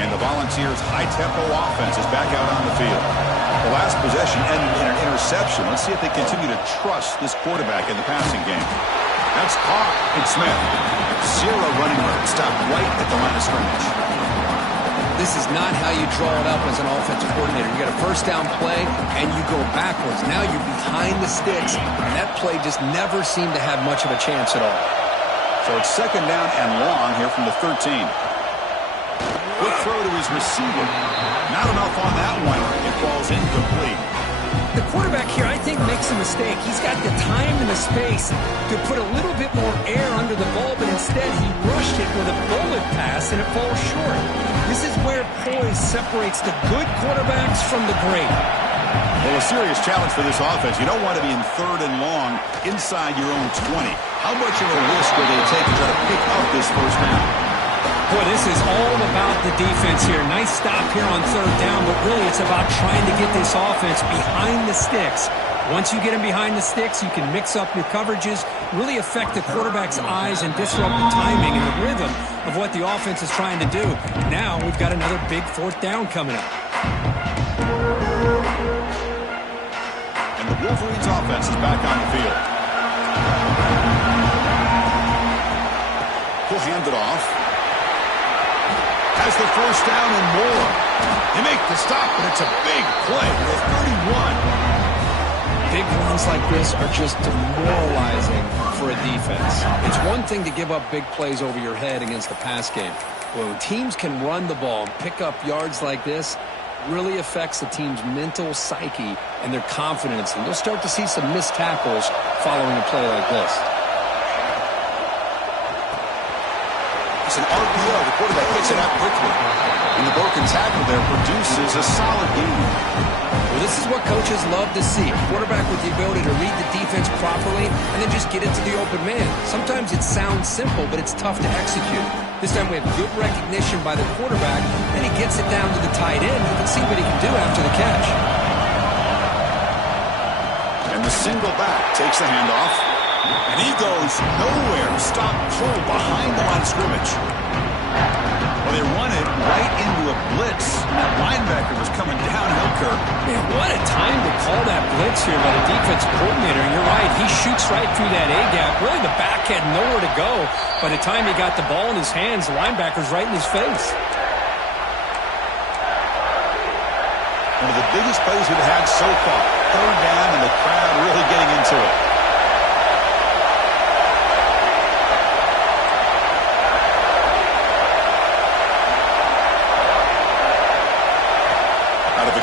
And the Volunteers' high-tempo offense is back out on the field. The last possession ended in an interception. Let's see if they continue to trust this quarterback in the passing game. That's caught. It's Smith. Zero running room. Stopped right at the line of scrimmage. This is not how you draw it up as an offensive coordinator. You got a first down play, and you go backwards. Now you're behind the sticks, and that play just never seemed to have much of a chance at all. So it's second down and long here from the 13. Quick throw to his receiver. Not enough on that one. It falls incomplete. The quarterback here, I think, makes a mistake. He's got the time and the space to put a little bit more air under the ball, but instead he rushed it with a bullet pass, and it falls short. This is where poise separates the good quarterbacks from the great. Well, a serious challenge for this offense. You don't want to be in third and long inside your own 20. How much of a risk will they take to try to pick up this first down? Boy, this is all about the defense here. Nice stop here on third down, but really it's about trying to get this offense behind the sticks. Once you get them behind the sticks, you can mix up your coverages, really affect the quarterback's eyes and disrupt the timing and the rhythm of what the offense is trying to do. Now we've got another big fourth down coming up. And the Wolverines offense is back on the field. He'll hand it off. Has the first down and more. They make the stop, but it's a big play to the 31. Big runs like this are just demoralizing for a defense. It's one thing to give up big plays over your head against the pass game. When teams can run the ball and pick up yards like this, really affects the team's mental psyche and their confidence. And you'll start to see some missed tackles following a play like this. It's an RPO. The quarterback picks it up quickly. And the broken tackle there produces a solid game. Well, this is what coaches love to see. A quarterback with the ability to read the defense properly and then just get it to the open man. Sometimes it sounds simple, but it's tough to execute. This time we have good recognition by the quarterback, and he gets it down to the tight end. You can see what he can do after the catch. And the single back takes the handoff. And he goes nowhere. Stop pull behind the line of scrimmage. Well, they run it right into a blitz. And that linebacker was coming downhill, Kirk. Man, what a time to call that blitz here by the defense coordinator. And you're right, he shoots right through that A-gap. Really, the back had nowhere to go. By the time he got the ball in his hands, the linebacker's right in his face. One of the biggest plays we've had so far. Third down, and the crowd really getting into it.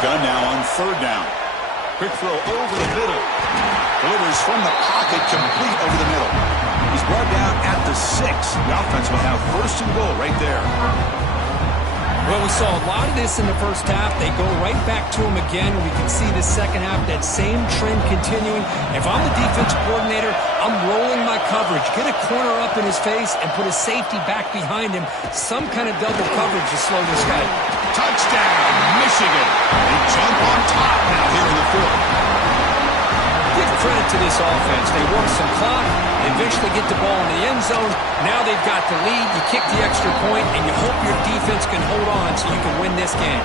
Gun now on third down. Quick throw over the middle. Delivers from the pocket, complete over the middle. He's brought down at the 6. The offense will have first and goal right there. Well, we saw a lot of this in the first half. They go right back to him again. We can see the second half, that same trend continuing. If I'm the defense coordinator, I'm rolling my coverage. Get a corner up in his face and put a safety back behind him. Some kind of double coverage to slow this guy. Touchdown, Michigan. They jump on top now here in the fourth. Give credit to this offense. They work some clock. They eventually get the ball in the end zone. Now they've got the lead. You kick the extra point, and you hope your defense can hold on so you can win this game.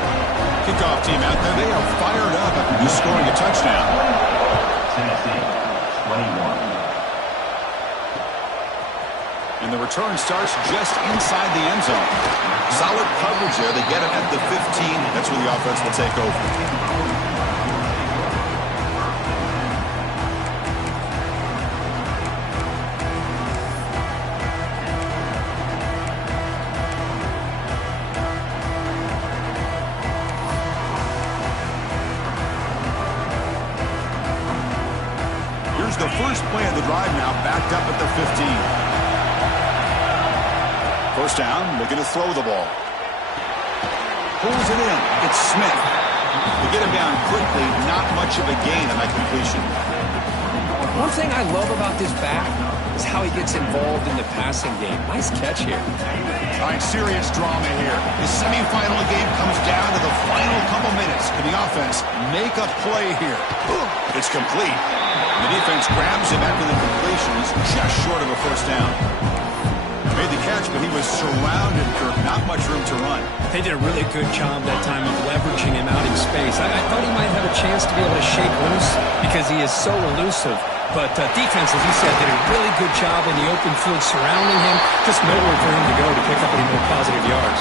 Kickoff team out there. They are fired up after just scoring a touchdown. Tennessee, 21. And the return starts just inside the end zone. Solid coverage there. They get it at the 15. That's where the offense will take over. Here's the first play of the drive now, backed up at the 15. First down, looking to throw the ball. Pulls it in. It's Smith. To get him down quickly, not much of a gain on that completion. One thing I love about this back is how he gets involved in the passing game. Nice catch here. All right, serious drama here. The semifinal game comes down to the final couple minutes. Can the offense make a play here? It's complete. The defense grabs him after the completion. He's just short of a first down. Made the catch, but he was surrounded, Kirk. Not much room to run. They did a really good job that time of leveraging him out in space. I thought he might have a chance to be able to shake loose because he is so elusive. But defense, as you said, did a really good job in the open field surrounding him. Just nowhere for him to go to pick up any more positive yards.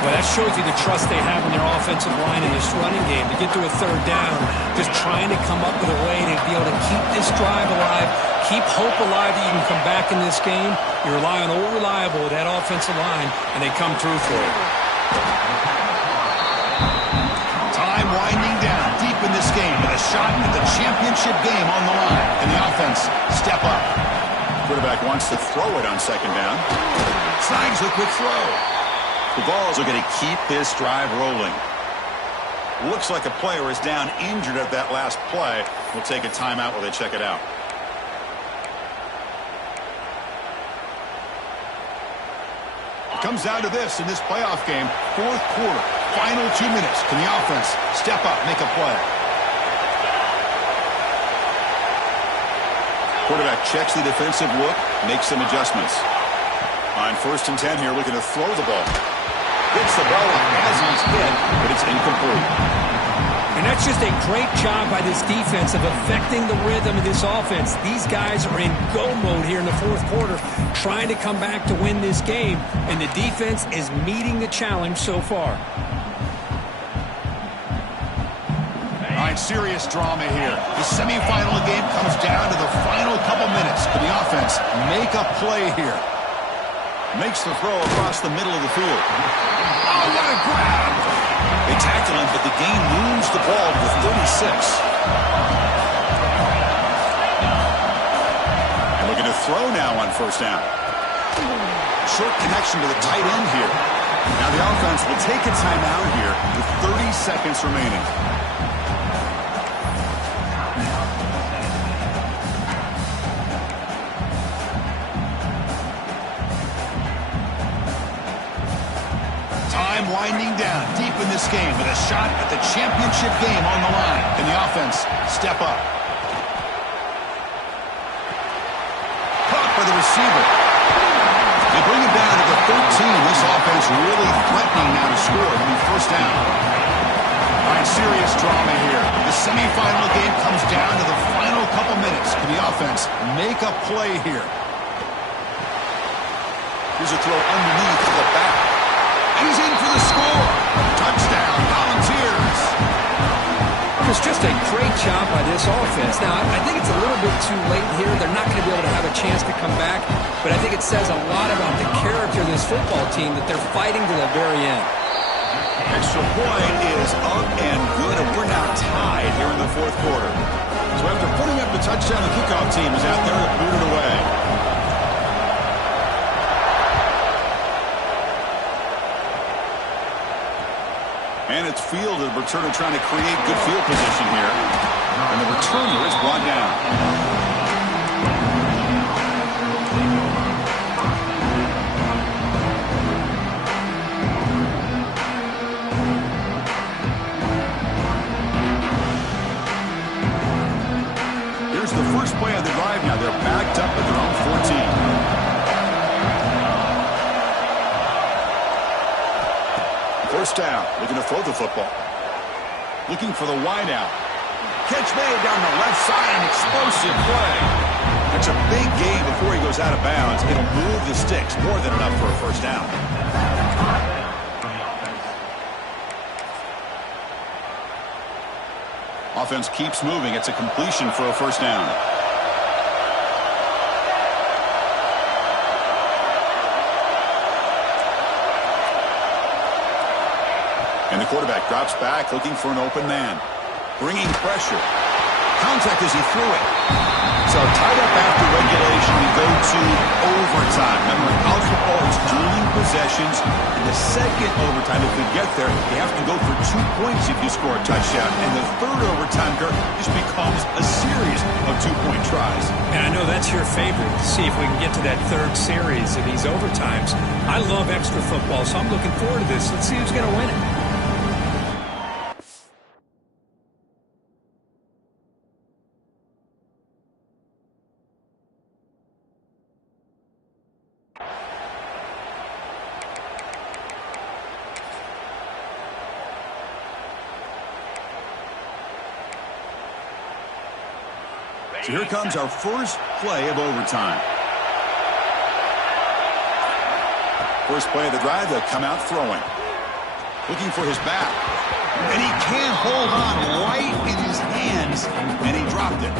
Well, that shows you the trust they have in their offensive line in this running game. To get to a third down, just trying to come up with a way to be able to keep this drive alive, keep hope alive that you can come back in this game. You rely on old reliable, that offensive line, and they come through for you. Time winding down deep in this game with a shot at the championship game on the line. And the offense step up. Quarterback wants to throw it on second down. Snags a quick throw. The Vols are going to keep this drive rolling. Looks like a player is down injured at that last play. We'll take a timeout while they check it out. It comes down to this in this playoff game. Fourth quarter, final 2 minutes. Can the offense step up, make a play? Quarterback checks the defensive look, makes some adjustments. On 1st and 10 here, looking to throw the ball. Gets the ball up as he's hit, but it's incomplete. And that's just a great job by this defense of affecting the rhythm of this offense. These guys are in go mode here in the fourth quarter, trying to come back to win this game, and the defense is meeting the challenge so far. All right, serious drama here. The semifinal game comes down to the final couple minutes. Can the offense make a play here? Makes the throw across the middle of the field. Oh, what a grab! They tackle him, but the game moves the ball to the 36. And looking to throw now on 1st down. Short connection to the tight end here. Now the offense will take a timeout here with 30 seconds remaining. Winding down deep in this game with a shot at the championship game on the line. Can the offense step up? Caught by the receiver. They bring it down to the 13. This offense really threatening now to score. It'll be 1st down. All right, serious drama here. The semifinal game comes down to the final couple minutes. Can the offense make a play here? Here's a throw underneath to the back. He's in for the score. Touchdown, Volunteers. It's just a great job by this offense. Now, I think it's a little bit too late here. They're not going to be able to have a chance to come back, but I think it says a lot about the character of this football team that they're fighting to the very end. Extra point is up and good, and we're now tied here in the fourth quarter. So after putting up the touchdown, the kickoff team is out there to boot it away. And it's fielded. Returner trying to create good field position here. And the returner is brought down. Here's the first play of the drive now. They're backed up at their own 14. First down, looking to throw the football. Looking for the wide out. Catch made down the left side, an explosive play. It's a big gain before he goes out of bounds. It'll move the sticks, more than enough for a first down. Offense keeps moving. It's a completion for a first down. And the quarterback drops back, looking for an open man. Bringing pressure. Contact as he threw it. So tied up after regulation, we go to overtime. Remember, in college football, it's dueling possessions. In the second overtime, if we get there, you have to go for 2 points if you score a touchdown. And the third overtime, Kirk, just becomes a series of 2-point tries. And I know that's your favorite, to see if we can get to that third series of these overtimes. I love extra football, so I'm looking forward to this. Let's see who's going to win it. So here comes our first play of overtime. First play of the drive, they'll come out throwing. Looking for his back. And he can't hold on right in his hands, and he dropped it.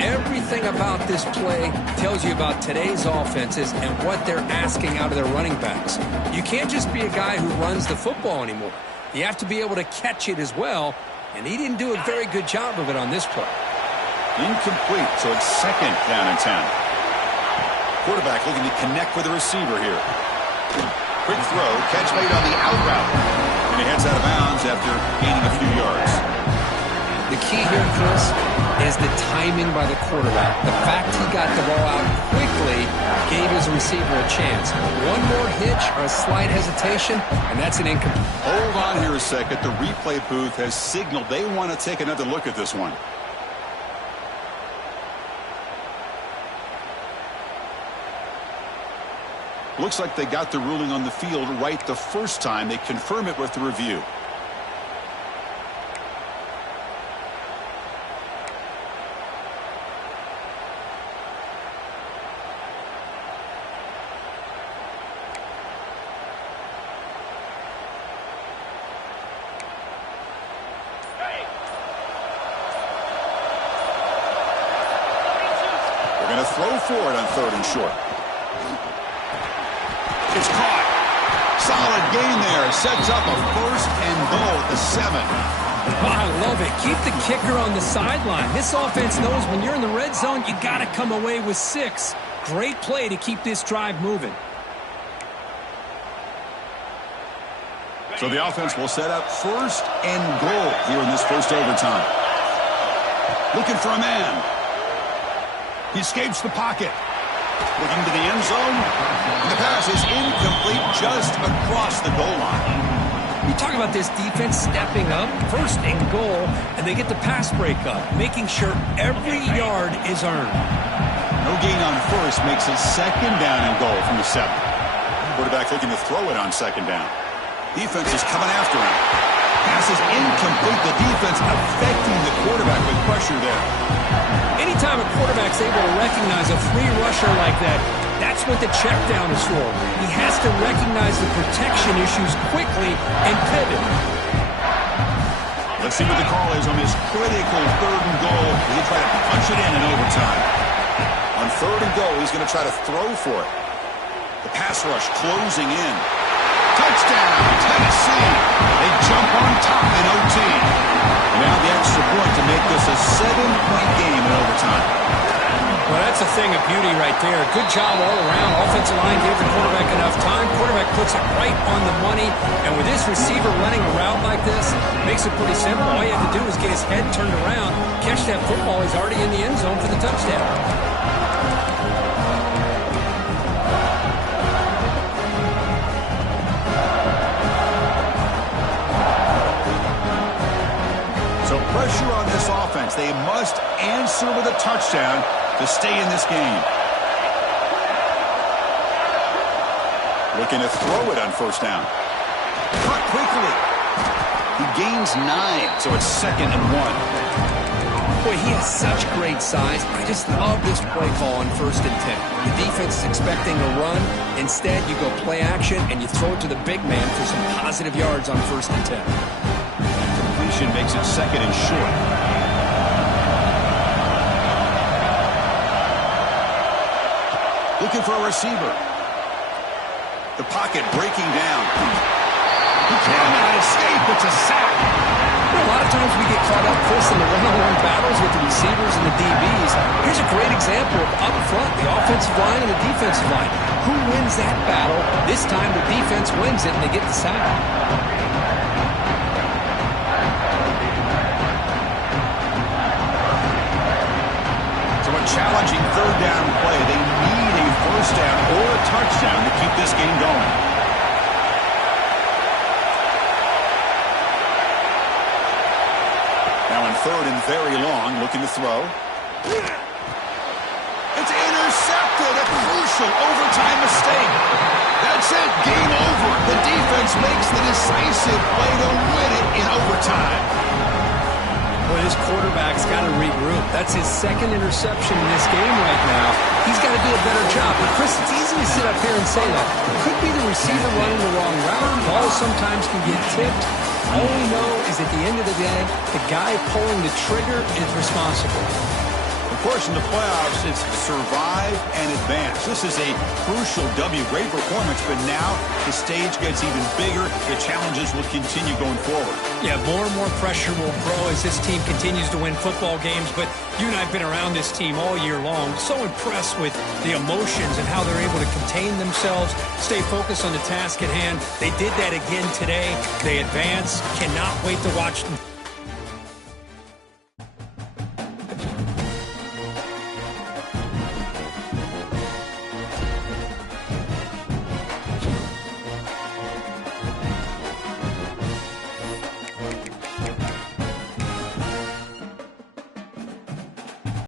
Everything about this play tells you about today's offenses and what they're asking out of their running backs. You can't just be a guy who runs the football anymore. You have to be able to catch it as well, and he didn't do a very good job of it on this play. Incomplete, so it's second down and 10. Quarterback looking to connect with the receiver here. Quick throw, catch made on the out route. And he heads out of bounds after gaining a few yards. The key here, Chris, is the timing by the quarterback. The fact he got the ball out quickly gave his receiver a chance. One more hitch or a slight hesitation, and that's an incomplete. Hold on here a second. The replay booth has signaled they want to take another look at this one. Looks like they got the ruling on the field right the first time. They confirm it with the review. They're going to throw for it on 3rd and short. It's caught. Solid gain there. Sets up a 1st and goal at the 7. Oh, I love it. Keep the kicker on the sideline. This offense knows when you're in the red zone, you got to come away with 6. Great play to keep this drive moving. So the offense will set up 1st and goal here in this first overtime. Looking for a man. He escapes the pocket. Looking to the end zone. And the pass is incomplete just across the goal line. You talk about this defense stepping up, 1st and goal, and they get the pass breakup, making sure every yard is earned. No gain on 1st makes it 2nd down and goal from the 7. Quarterback looking to throw it on 2nd down. Defense is coming after him. Pass is incomplete. The defense affecting the quarterback with pressure there. Anytime a quarterback's able to recognize a free rusher like that, that's what the check down is for. He has to recognize the protection issues quickly and pivot. Let's see what the call is on this critical 3rd and goal. He try to punch it in overtime. On 3rd and goal, he's going to try to throw for it. The pass rush closing in. Touchdown, Tennessee. They jump on top in OT. Now the extra point to make this a 7-point game in overtime. Well, that's a thing of beauty right there. Good job all around. Offensive line gave the quarterback enough time. Quarterback puts it right on the money. And with this receiver running a route like this, makes it pretty simple. All you have to do is get his head turned around, catch that football. He's already in the end zone for the touchdown. Pressure on this offense. They must answer with a touchdown to stay in this game. Looking to throw it on 1st down. Cut quickly. He gains 9, so it's 2nd and 1. Boy, he has such great size. I just love this play call on 1st and 10. The defense is expecting a run. Instead, you go play action, and you throw it to the big man for some positive yards on 1st and 10. Completion makes it 2nd and short. Looking for a receiver. The pocket breaking down. He cannot escape. It's a sack. A lot of times we get caught up, Chris, in the one-on-one battles with the receivers and the DBs. Here's a great example of up front, the offensive line and the defensive line. Who wins that battle? This time the defense wins it, and they get the sack. So a challenging 3rd down play. They need a 1st down or a touchdown to keep this game going. Now in 3rd and very long, looking to throw. It's intercepted. A crucial overtime mistake. That's it. Game over. The defense makes the decisive play to win it in overtime. Well, this quarterback's got to regroup. That's his 2nd interception in this game right now. He's got to do a better job. But, Chris, it's easy to sit up here and say that. It could be the receiver running the wrong route. Balls sometimes can get tipped. All we know is at the end of the day, the guy pulling the trigger is responsible. Of course, in the playoffs, it's survive and advance. This is a crucial W. Great performance, but now the stage gets even bigger. The challenges will continue going forward. Yeah, more and more pressure will grow as this team continues to win football games, but you and I have been around this team all year long. So impressed with the emotions and how they're able to contain themselves, stay focused on the task at hand. They did that again today. They advance. Cannot wait to watch them.